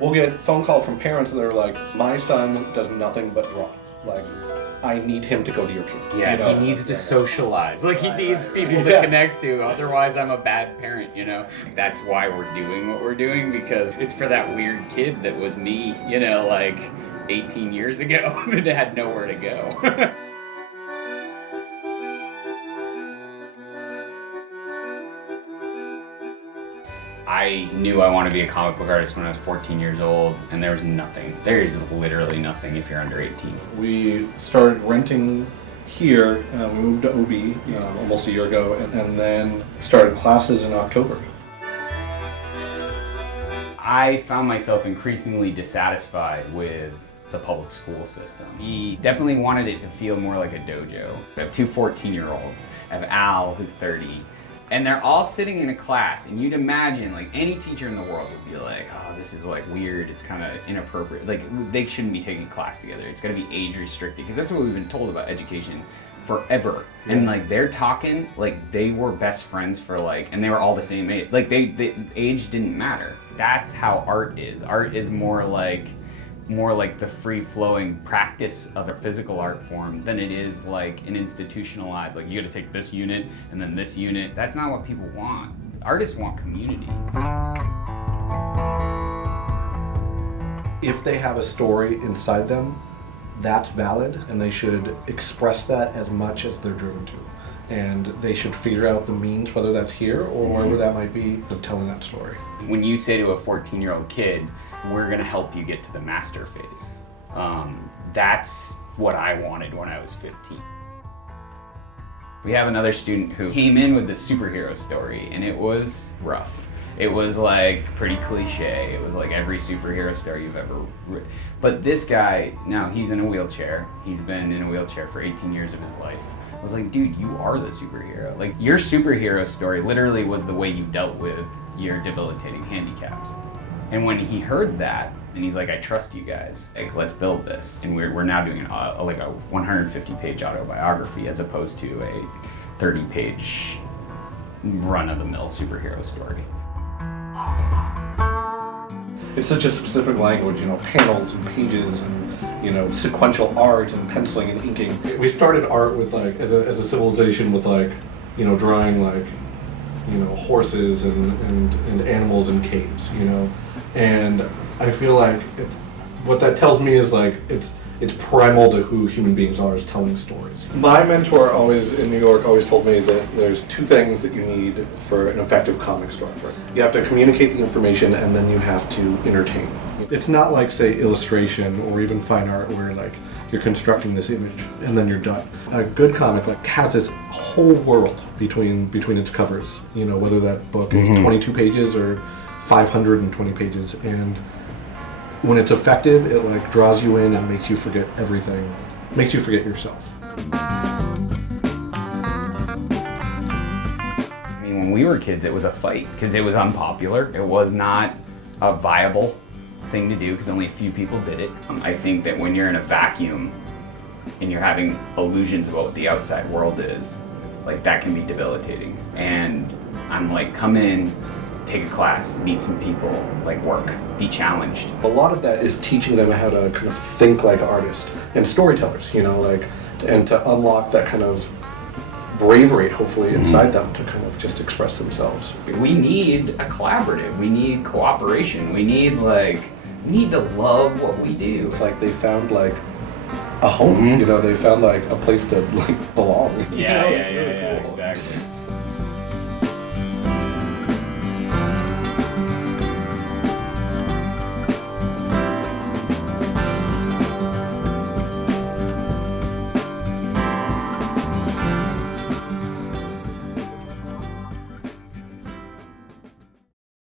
We'll get phone calls from parents and they're like, my son does nothing but draw. Like, I need him to go to your camp. Yeah, you know? he needs to socialize. Like, he needs people to connect to, otherwise I'm a bad parent, you know? That's why we're doing what we're doing, because it's for that weird kid that was me, you know, like 18 years ago that had nowhere to go. I knew I wanted to be a comic book artist when I was 14 years old, and there was nothing. There is literally nothing if you're under 18. We started renting here. We moved to OB almost a year ago, and then started classes in October. I found myself increasingly dissatisfied with the public school system. He definitely wanted it to feel more like a dojo. I have two 14-year-olds. I have Al, who's 30. And they're all sitting in a class, and you'd imagine, like, any teacher in the world would be like, oh, this is, like, weird, it's kind of inappropriate. Like, they shouldn't be taking class together. It's got to be age-restricted, because that's what we've been told about education forever. Yeah. And, like, they're talking, like, they were best friends for, like, and they were all the same age. Like, they age didn't matter. That's how art is. Art is more like the free-flowing practice of a physical art form than it is like an institutionalized, like you gotta take this unit and then this unit. That's not what people want. Artists want community. If they have a story inside them, that's valid, and they should express that as much as they're driven to. And they should figure out the means, whether that's here or wherever that might be, of telling that story. When you say to a 14-year-old kid, we're gonna help you get to the master phase. That's what I wanted when I was 15. We have another student who came in with this superhero story, and it was rough. It was like pretty cliche. It was like every superhero story you've ever read. But this guy, now he's in a wheelchair. He's been in a wheelchair for 18 years of his life. I was like, dude, you are the superhero. Like, your superhero story literally was the way you dealt with your debilitating handicaps. And when he heard that, and he's like, I trust you guys, like, let's build this. And we're now doing like a 150-page autobiography as opposed to a 30-page run-of-the-mill superhero story. It's such a specific language, you know, panels and pages and, you know, sequential art and penciling and inking. We started art with, like, as a civilization with, like, you know, drawing, like, you know, horses and animals in caves, you know. And I feel like what that tells me is, like, it's primal to who human beings are, is telling stories. My mentor always in New York always told me that there's two things that you need for an effective comic story. You have to communicate the information, and then you have to entertain. It's not like, say, illustration or even fine art where, like, you're constructing this image and then you're done. A good comic, like, has this whole world between its covers, you know, whether that book is 22 pages or 520 pages, and when it's effective, it, like, draws you in and makes you forget everything, makes you forget yourself. I mean, when we were kids, it was a fight because it was unpopular. It was not a viable thing to do because only a few people did it. I think that when you're in a vacuum and you're having illusions about what the outside world is, like, that can be debilitating. And I'm like, come in, take a class, meet some people, like, work, be challenged. A lot of that is teaching them how to kind of think like artists and storytellers, you know, like, and to unlock that kind of bravery, hopefully, inside them to kind of just express themselves. We need a collaborative, we need cooperation, we need to love what we do. It's like they found, like, a home, you know, they found, like, a place to, like, belong. Yeah, exactly.